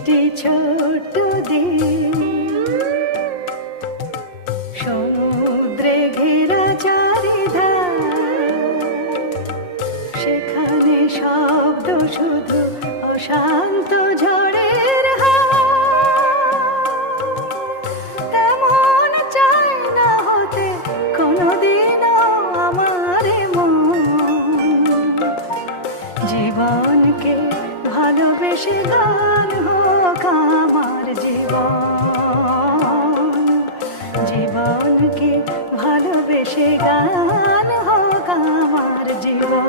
মিষ্টি ছোট্ট দ্বীপ, সমুদ্রে ঘেরা চারিধার, সেখানে শব্দ শুধু অশান্ত ঝড়ের হাওয়া। তেমন চাই না হতে কোনোদিনও আমার মন, জীবনকে ভালোবেসে গান হোক আমার জীবন, জীবনকে ভালোবেসে গান হোক আমার জীবন।